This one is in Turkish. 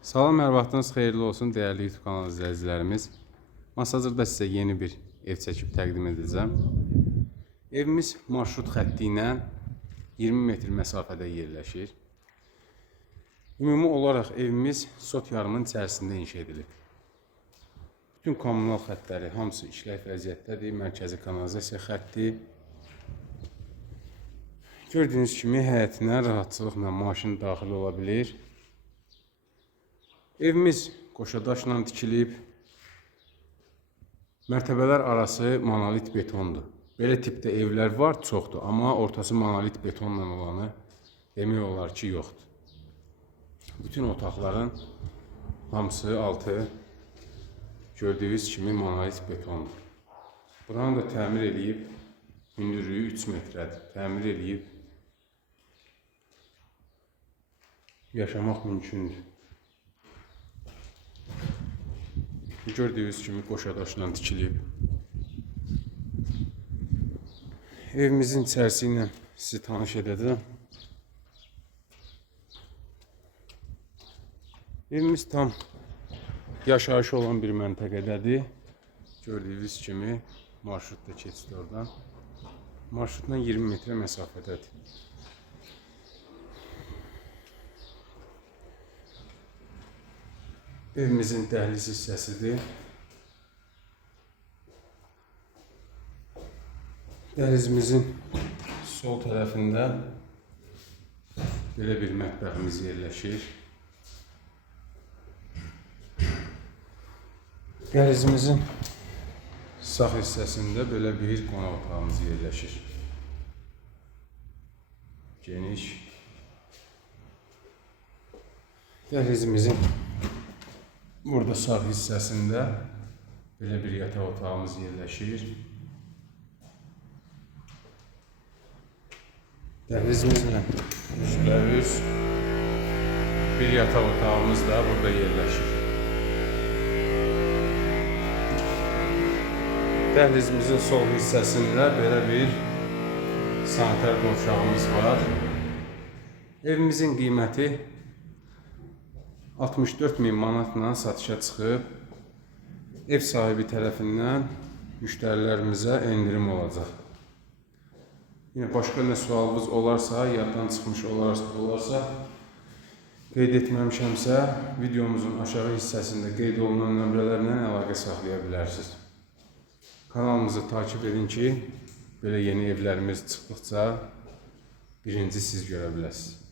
Salam, hər vaxtınız xeyirli olsun dəyərli YouTube kanalı izləyicilərimiz. Masazırda sizə yeni bir ev çəkib təqdim edəcəm. Evimiz marşrut xətti ilə 20 metr məsafədə yerləşir. Ümumi olaraq evimiz sot yarımın içərisində inşa edilib. Bütün kommunal xəttləri hamısı işlək vəziyyətdədir. Mərkəzi kanalizasiya xətti. Gördüyünüz kimi həyətinə rahatçılıqla maşın daxil ola bilir. Evimiz qoşadaşla tikilib. Mərtəbələr arası monolit betondur. Belə tipdə evlər var, çoxdur, amma ortası monolit betonla olanı demək olar ki, yoxdur. Bütün otaqların hamısı altı gördüyünüz kimi monolit betondur. Buranı da təmir eləyib, hündürlüyü 3 metrədir. Təmir eləyib yaşamaq mümkündür. Gördüyünüz kimi qoşadaşla tikilib. Evimizin içərisi ilə sizi tanış edəcəm. Evimiz tam yaşayış olan bir məntəqədədir. Gördüyünüz kimi marşrut da keçdi oradan. Marşrutdan 20 metrə məsafədədir. Evimizin dəhliz hissəsidir. Dəhlizimizin sol tərəfində belə bir mətbəximiz yerləşir. Dəhlizimizin sağ hissəsində belə bir qonaq otağımız yerləşir. Geniş. Dəhlizimizin burada sağ hissəsində belə bir yataq otağımız yerləşir. Dəhlizimizlə üstbəüz bir yataq otağımız da burada yerləşir. Dəhlizimizin sol hissəsində belə bir sanitar qovşağımız var. Evimizin qiyməti 64 min manatla satışa çıxıb. Ev sahibi tərəfindən müştərilərimizə endirim olacaq. Yine başka ne sualınız olarsa, yaddan çıxmış olarsa, olarsa qeyd etməmişəmsə, videomuzun aşağı hissəsində qeyd olunan nömrələrlə əlaqə saxlaya bilərsiniz. Kanalımızı takip edin ki, belə yeni evlərimiz çıxdıqca birinci siz görə biləsiniz.